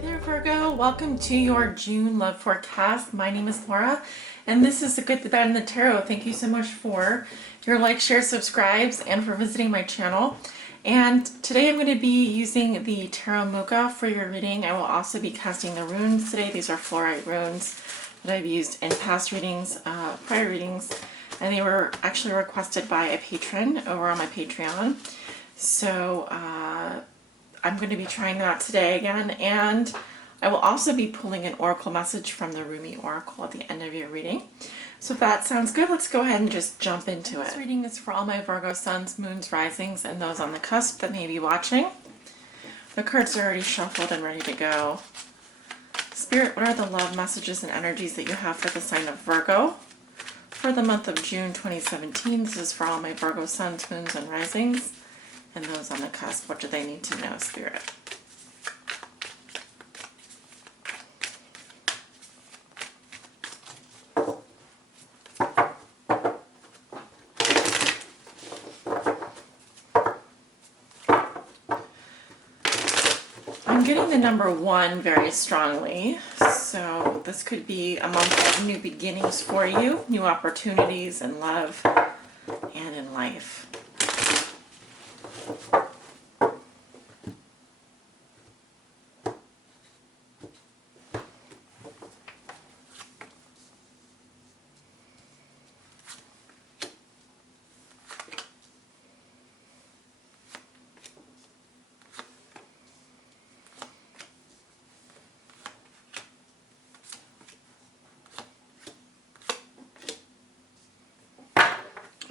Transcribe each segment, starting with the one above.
there, Virgo. Welcome to your June love forecast. My name is Laura, and this is the Good, the Bad, and the Tarot. Thank you so much for your like, share, subscribes, and for visiting my channel. And today I'm going to be using the Tarot Mocha for your reading. I will also be casting the runes today. These are fluorite runes that I've used in past readings, prior readings, and they were actually requested by a patron over on my Patreon. So I'm going to be trying that today again, and I will also be pulling an oracle message from the Rumi Oracle at the end of your reading. So if that sounds good, let's go ahead and just jump into it. This reading is for all my Virgo Suns, Moons, Risings, and those on the cusp that may be watching. The cards are already shuffled and ready to go. Spirit, what are the love messages and energies that you have for the sign of Virgo for the month of June 2017? This is for all my Virgo Suns, Moons, and Risings. And those on the cusp, what do they need to know, Spirit? I'm getting the number 1 very strongly, so this could be a month of new beginnings for you, new opportunities in love and in life.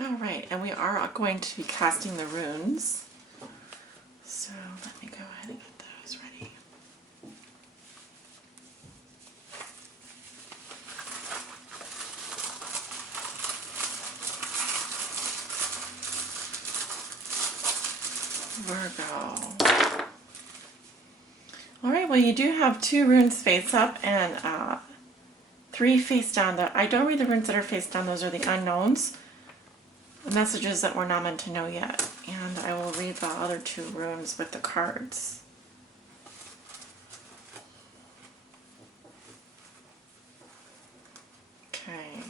Alright, and we are going to be casting the runes. So let me go ahead and get those ready. Virgo. Alright, well you do have 2 runes face up and 3 face down. I don't read the runes that are face down, those are the unknowns. The messages that we're not meant to know yet, and I will read the other 2 runes with the cards. Okay.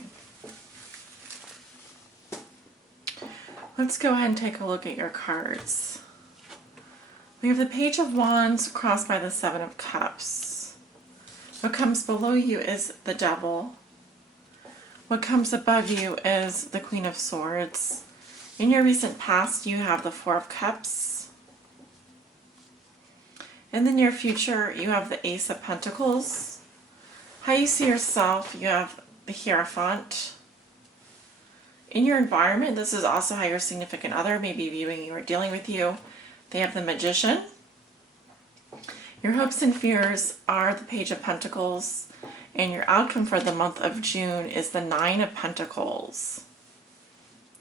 Let's go ahead and take a look at your cards. We have the Page of Wands crossed by the 7 of Cups. What comes below you is the Devil. What comes above you is the Queen of Swords. In your recent past, you have the 4 of Cups. In the near future, you have the Ace of Pentacles. How you see yourself, you have the Hierophant. In your environment, this is also how your significant other may be viewing you or dealing with you. They have the Magician. Your hopes and fears are the Page of Pentacles. And your outcome for the month of June is the 9 of Pentacles.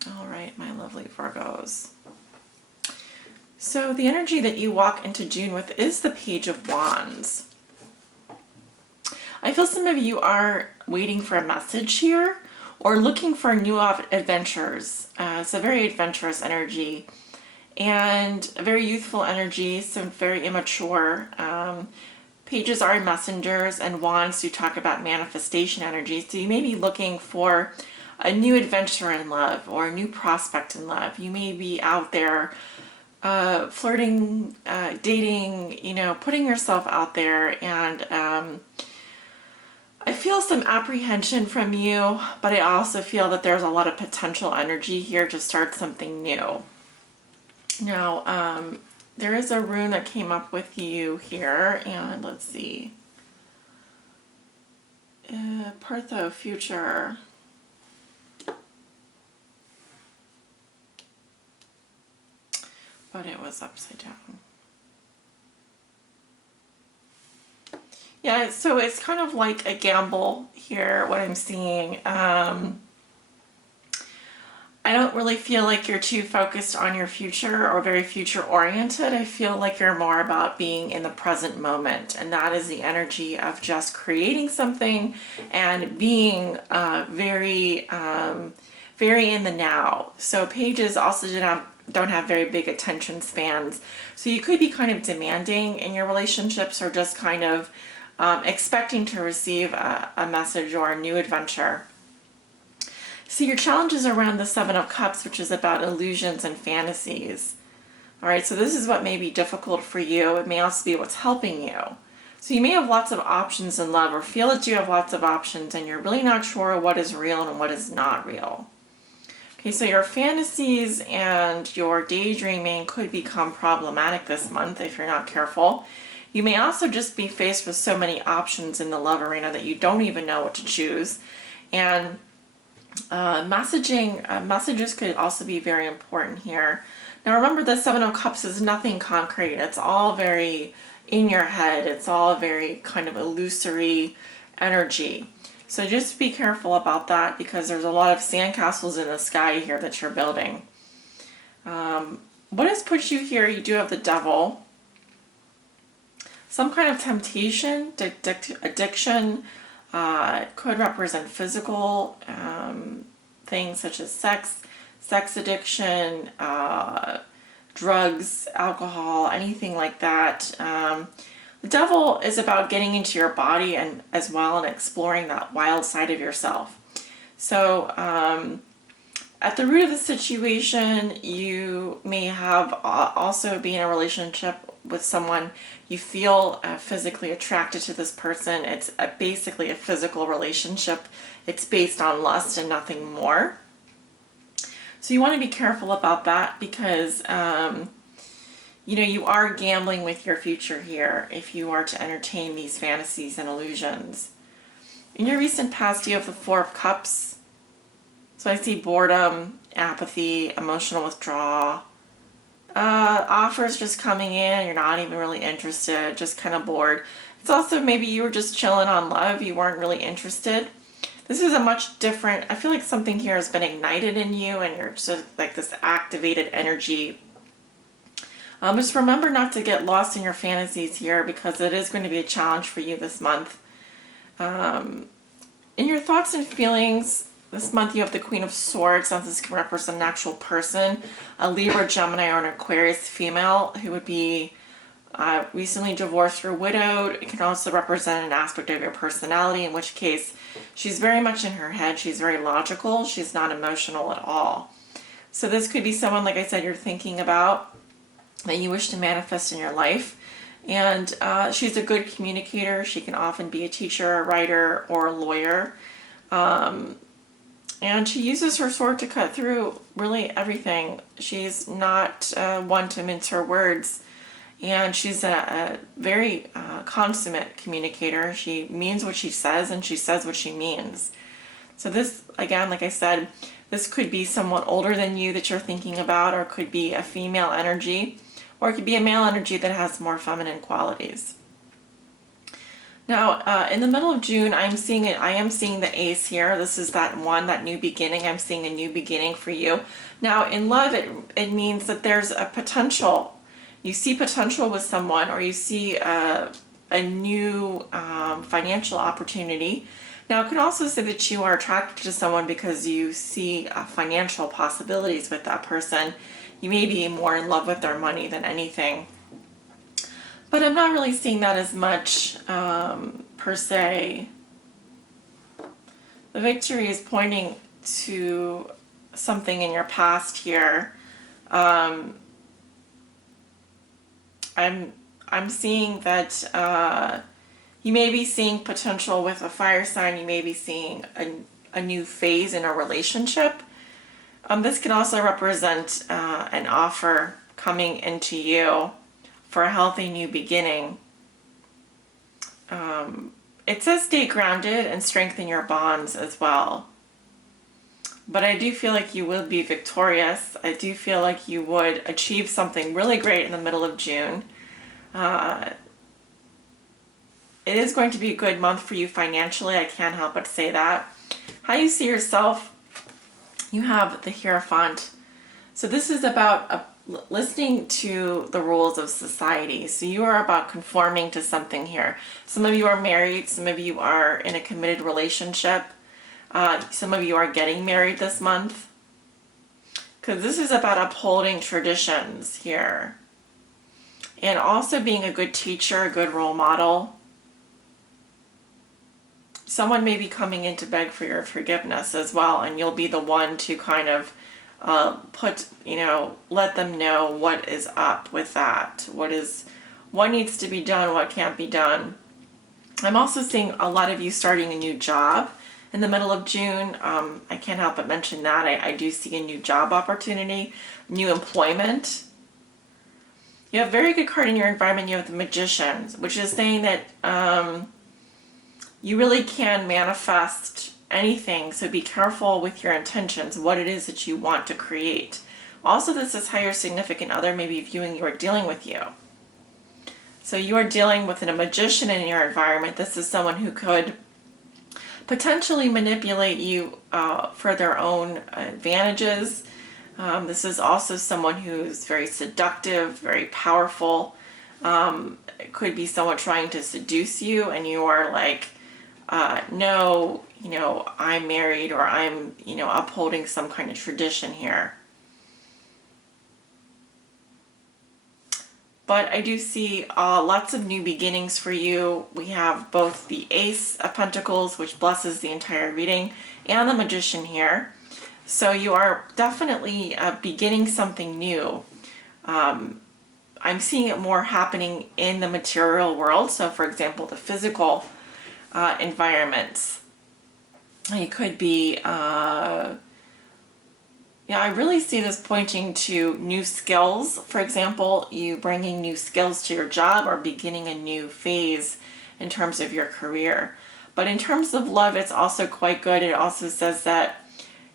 All right, my lovely Virgos. So the energy that you walk into June with is the Page of Wands. I feel some of you are waiting for a message here or looking for new adventures. It's a very adventurous energy and a very youthful energy, so very immature. Pages are messengers, and wands do talk about manifestation energy. So you may be looking for a new adventure in love or a new prospect in love. You may be out there flirting, dating, putting yourself out there. And I feel some apprehension from you, but I also feel that there's a lot of potential energy here to start something new. Now, there is a rune that came up with you here, and let's see. Partho, future. But it was upside down. Yeah, so it's kind of like a gamble here, what I'm seeing. I don't really feel like you're too focused on your future or very future oriented. I feel like you're more about being in the present moment, and that is the energy of just creating something and being very in the now. So pages also don't have very big attention spans. So you could be kind of demanding in your relationships, or just kind of expecting to receive a message or a new adventure. So your challenge is around the Seven of Cups, which is about illusions and fantasies. All right, so this is what may be difficult for you. It may also be what's helping you. So you may have lots of options in love, or feel that you have lots of options, and you're really not sure what is real and what is not real. Okay, so your fantasies and your daydreaming could become problematic this month if you're not careful. You may also just be faced with so many options in the love arena that you don't even know what to choose. And messages could also be very important here. Now remember, the Seven of Cups is nothing concrete. It's all very in your head. It's all very kind of illusory energy. So just be careful about that, because there's a lot of sandcastles in the sky here that you're building. What has put you here? You do have the Devil. Some kind of temptation, addiction, could represent physical things such as sex addiction, drugs, alcohol, anything like that. The Devil is about getting into your body and as well, and exploring that wild side of yourself. So at the root of the situation, you may have also be in a relationship with someone you feel physically attracted to this person. It's basically a physical relationship. It's based on lust and nothing more. So you want to be careful about that, because you are gambling with your future here if you are to entertain these fantasies and illusions. In your recent past, you have the Four of Cups. So I see boredom, apathy, emotional withdrawal, offers just coming in, you're not even really interested, just kind of bored. It's also maybe you were just chilling on love, you weren't really interested. This is a much different, I feel like something here has been ignited in you, and you're just like this activated energy. Just remember not to get lost in your fantasies here, because it is going to be a challenge for you this month. In your thoughts and feelings, this month you have the Queen of Swords. Now this can represent an actual person, a Libra, Gemini, or an Aquarius female who would be recently divorced or widowed. It can also represent an aspect of your personality, in which case she's very much in her head. She's very logical. She's not emotional at all. So this could be someone, like I said, you're thinking about, that you wish to manifest in your life. And she's a good communicator. She can often be a teacher, a writer, or a lawyer. And she uses her sword to cut through really everything. She's not one to mince her words. And she's a very consummate communicator. She means what she says, and she says what she means. So this, again, like I said, this could be someone older than you that you're thinking about, or it could be a female energy, or it could be a male energy that has more feminine qualities. Now, in the middle of June, I am seeing the Ace here. This is that new beginning. I'm seeing a new beginning for you. Now, in love, it means that there's a potential. You see potential with someone, or you see a new financial opportunity. Now, it can also say that you are attracted to someone because you see financial possibilities with that person. You may be more in love with their money than anything. But I'm not really seeing that as much per se. The victory is pointing to something in your past here. I'm seeing that you may be seeing potential with a fire sign. You may be seeing a new phase in a relationship. This can also represent an offer coming into you for a healthy new beginning. It says stay grounded and strengthen your bonds as well. But I do feel like you will be victorious. I do feel like you would achieve something really great in the middle of June. It is going to be a good month for you financially. I can't help but say that. How you see yourself, you have the Hierophant. So this is about listening to the rules of society. So you are about conforming to something here. Some of you are married. Some of you are in a committed relationship. Some of you are getting married this month. because this is about upholding traditions here. And also being a good teacher, a good role model. Someone may be coming in to beg for your forgiveness as well, and you'll be the one to kind of let them know what is up with that. What needs to be done, what can't be done. I'm also seeing a lot of you starting a new job in the middle of June. I can't help but mention that. I do see a new job opportunity, new employment. You have a very good card in your environment. You have the Magician, which is saying that you really can manifest anything. So be careful with your intentions, what it is that you want to create. Also, this is how your significant other may be viewing you or dealing with you. So you are dealing with a magician in your environment. This is someone who could potentially manipulate you for their own advantages. This is also someone who's very seductive, very powerful. It could be someone trying to seduce you and you are like, no, I'm married, or I'm, upholding some kind of tradition here. But I do see lots of new beginnings for you. We have both the Ace of Pentacles, which blesses the entire reading, and the Magician here. So you are definitely beginning something new. I'm seeing it more happening in the material world. So for example, the physical environments. You could be... I really see this pointing to new skills. For example, you bringing new skills to your job or beginning a new phase in terms of your career. But in terms of love, it's also quite good. It also says that,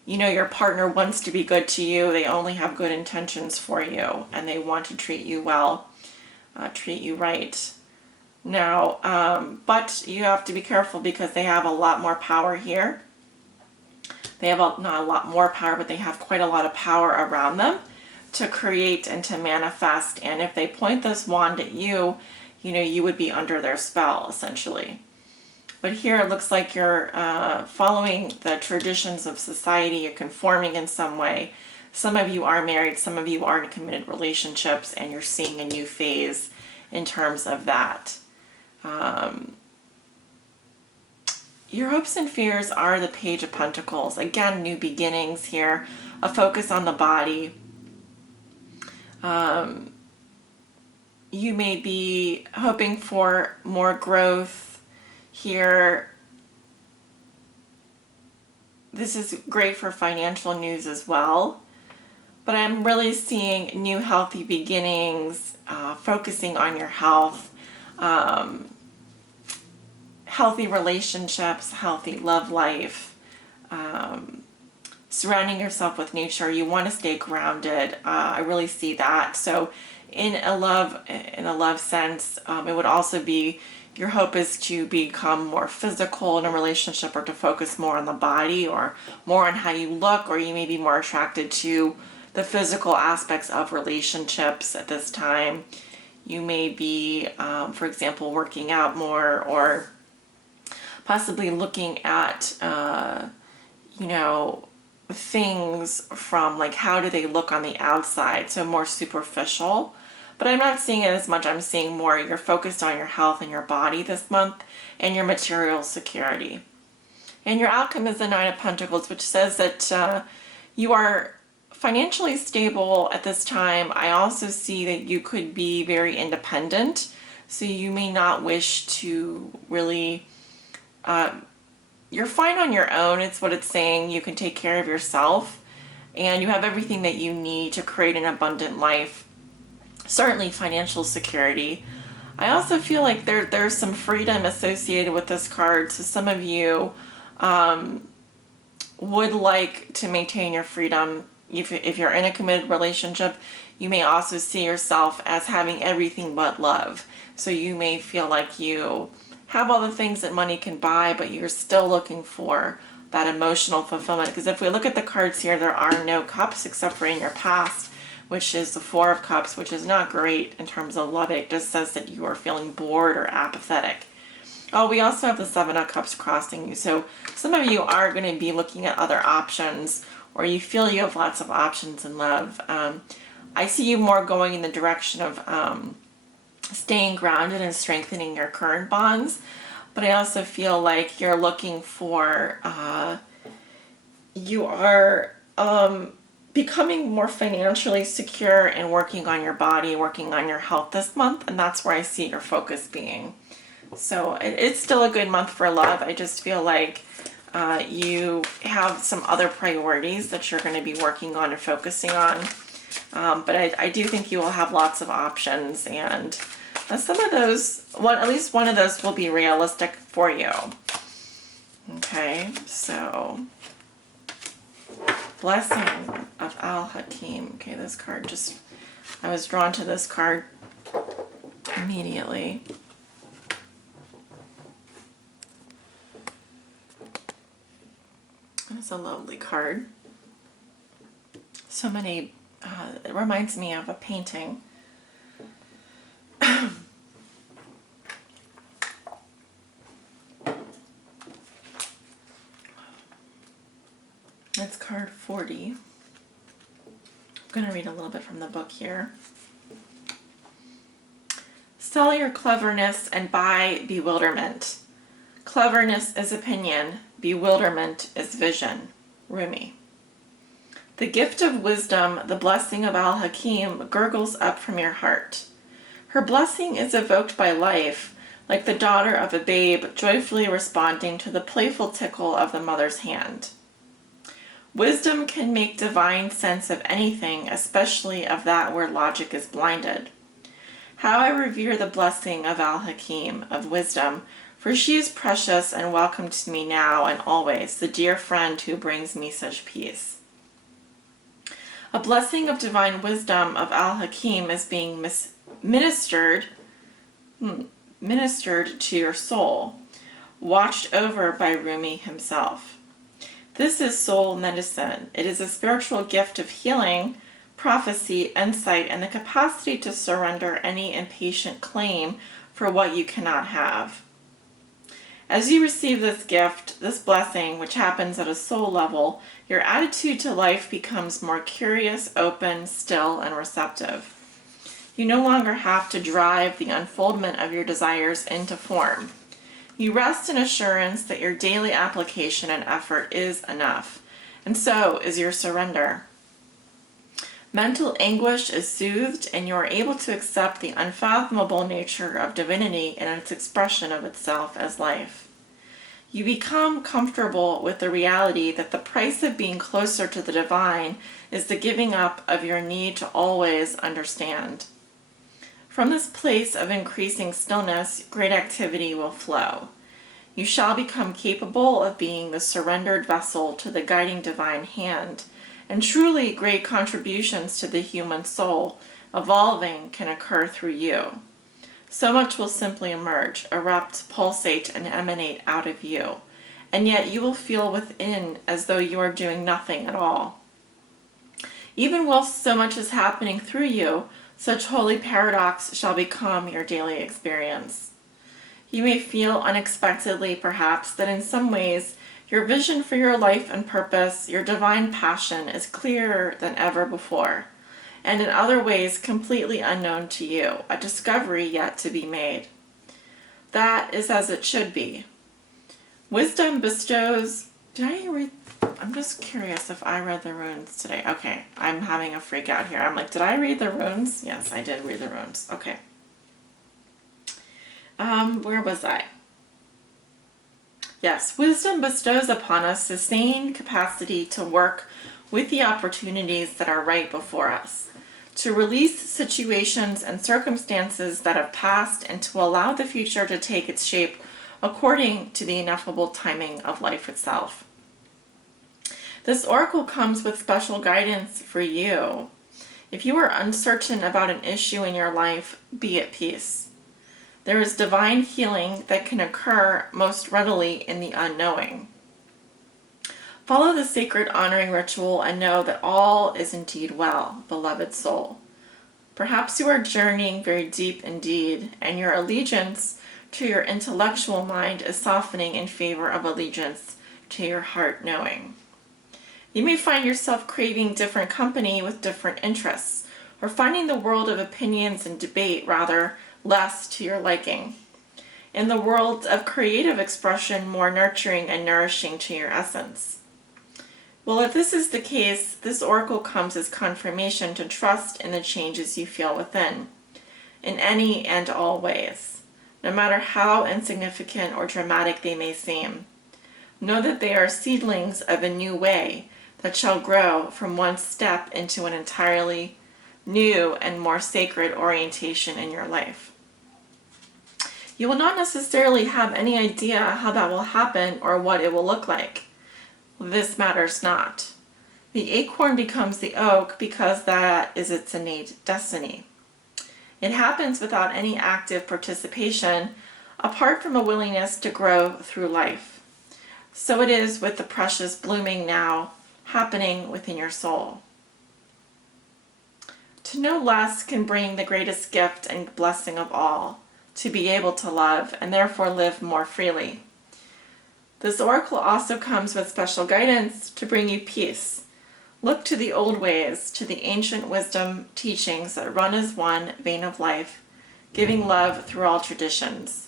your partner wants to be good to you. They only have good intentions for you, and they want to treat you well, treat you right. Now, but you have to be careful because they have a lot more power here. They have not a lot more power, but they have quite a lot of power around them to create and to manifest. And if they point this wand at you, you would be under their spell, essentially. But here it looks like you're following the traditions of society. You're conforming in some way. Some of you are married. Some of you are in committed relationships, and you're seeing a new phase in terms of that. Your hopes and fears are the Page of Pentacles. Again, new beginnings here, a focus on the body. You may be hoping for more growth here. This is great for financial news as well. But I'm really seeing new healthy beginnings, focusing on your health. Healthy relationships, healthy love life, surrounding yourself with nature. You want to stay grounded. I really see that. So in a love sense, it would also be your hope is to become more physical in a relationship, or to focus more on the body, or more on how you look, or you may be more attracted to the physical aspects of relationships at this time. You may be, for example, working out more, or possibly looking at, things from like how do they look on the outside, so more superficial. But I'm not seeing it as much. I'm seeing more you're focused on your health and your body this month, and your material security. And your outcome is the Nine of Pentacles, which says that you are financially stable at this time. I also see that you could be very independent, so you may not wish to really... you're fine on your own. It's what it's saying. You can take care of yourself, and you have everything that you need to create an abundant life. Certainly financial security. I also feel like there's some freedom associated with this card. So some of you would like to maintain your freedom. If you're in a committed relationship, you may also see yourself as having everything but love. So you may feel like you have all the things that money can buy, but you're still looking for that emotional fulfillment. Because if we look at the cards here, there are no cups except for in your past, which is the Four of Cups, which is not great in terms of love. It just says that you are feeling bored or apathetic. Oh, we also have the Seven of Cups crossing you. So some of you are going to be looking at other options, or you feel you have lots of options in love. I see you more going in the direction of staying grounded and strengthening your current bonds, but I also feel like you're looking for, you are becoming more financially secure and working on your body, working on your health this month, and that's where I see your focus being. So it's still a good month for love. I just feel like you have some other priorities that you're going to be working on and focusing on. But I do think you will have lots of options, and some of those, at least one of those will be realistic for you. Okay, so Blessing of Al-Hakim. Okay, this card I was drawn to this card immediately. It's a lovely card. So many, it reminds me of a painting. It's card 40. I'm going to read a little bit from the book here. Sell your cleverness and buy bewilderment. Cleverness is opinion. Bewilderment is vision. Rumi. The gift of wisdom, the blessing of Al-Hakim, gurgles up from your heart. Her blessing is evoked by life, like the daughter of a babe joyfully responding to the playful tickle of the mother's hand. Wisdom can make divine sense of anything, especially of that where logic is blinded. How I revere the blessing of Al-Hakim, of wisdom, for she is precious and welcome to me now and always, the dear friend who brings me such peace. A blessing of divine wisdom of Al-Hakim is being ministered to your soul, watched over by Rumi himself. This is soul medicine. It is a spiritual gift of healing, prophecy, insight, and the capacity to surrender any impatient claim for what you cannot have. As you receive this gift, this blessing, which happens at a soul level, your attitude to life becomes more curious, open, still, and receptive. You no longer have to drive the unfoldment of your desires into form. You rest in assurance that your daily application and effort is enough, and so is your surrender. Mental anguish is soothed, and you are able to accept the unfathomable nature of divinity and its expression of itself as life. You become comfortable with the reality that the price of being closer to the divine is the giving up of your need to always understand. From this place of increasing stillness, great activity will flow. You shall become capable of being the surrendered vessel to the guiding divine hand, and truly great contributions to the human soul, evolving, can occur through you. So much will simply emerge, erupt, pulsate, and emanate out of you, and yet you will feel within as though you are doing nothing at all. Even while so much is happening through you, such holy paradox shall become your daily experience. You may feel unexpectedly, perhaps, that in some ways your vision for your life and purpose, your divine passion, is clearer than ever before, and in other ways completely unknown to you, a discovery yet to be made. That is as it should be. Wisdom bestows... I'm just curious if I read the runes today. Okay, I'm having a freak out here. I'm like, did I read the runes? Yes, I did read the runes. Okay. Where was I? Yes, wisdom bestows upon us sustained capacity to work with the opportunities that are right before us, to release situations and circumstances that have passed, and to allow the future to take its shape according to the ineffable timing of life itself. This oracle comes with special guidance for you. If you are uncertain about an issue in your life, be at peace. There is divine healing that can occur most readily in the unknowing. Follow the sacred honoring ritual and know that all is indeed well, beloved soul. Perhaps you are journeying very deep indeed, and your allegiance to your intellectual mind is softening in favor of allegiance to your heart knowing. You may find yourself craving different company with different interests, or finding the world of opinions and debate rather less to your liking. In the world of creative expression, more nurturing and nourishing to your essence. Well, if this is the case, this oracle comes as confirmation to trust in the changes you feel within, in any and all ways, no matter how insignificant or dramatic they may seem. Know that they are seedlings of a new way that shall grow from one step into an entirely new and more sacred orientation in your life. You will not necessarily have any idea how that will happen or what it will look like. This matters not. The acorn becomes the oak because that is its innate destiny. It happens without any active participation, apart from a willingness to grow through life. So it is with the precious blooming now happening within your soul. To know less can bring the greatest gift and blessing of all, to be able to love and therefore live more freely. This oracle also comes with special guidance to bring you peace. Look to the old ways, to the ancient wisdom teachings that run as one vein of life, giving love through all traditions.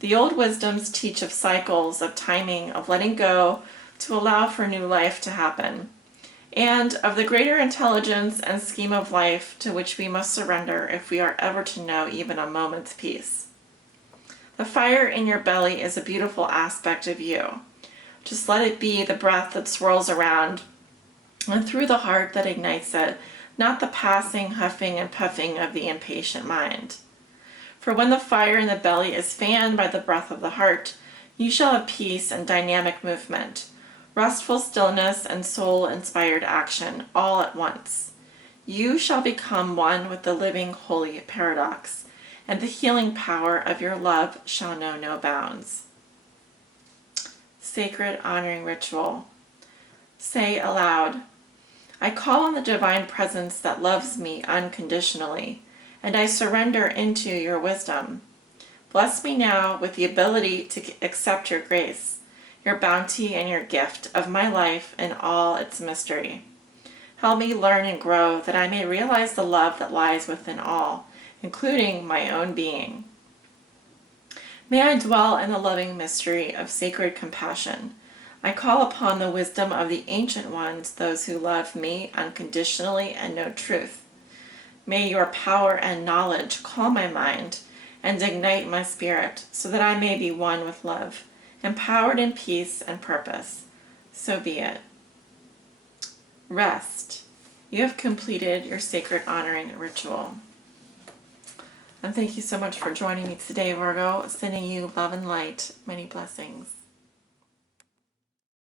The old wisdoms teach of cycles, of timing, of letting go to allow for new life to happen, and of the greater intelligence and scheme of life to which we must surrender if we are ever to know even a moment's peace. The fire in your belly is a beautiful aspect of you. Just let it be the breath that swirls around and through the heart that ignites it, not the passing huffing and puffing of the impatient mind. For when the fire in the belly is fanned by the breath of the heart, you shall have peace and dynamic movement, restful stillness and soul-inspired action all at once. You shall become one with the living holy paradox, and the healing power of your love shall know no bounds. Sacred honoring ritual. Say aloud, I call on the divine presence that loves me unconditionally, and I surrender into your wisdom. Bless me now with the ability to accept your grace, your bounty and your gift of my life and all its mystery. Help me learn and grow that I may realize the love that lies within all, including my own being. May I dwell in the loving mystery of sacred compassion. I call upon the wisdom of the ancient ones, those who love me unconditionally and know truth. May your power and knowledge calm my mind and ignite my spirit so that I may be one with love, empowered in peace and purpose. So be it. Rest. You have completed your sacred honoring ritual. And thank you so much for joining me today, Virgo. Sending you love and light. Many blessings.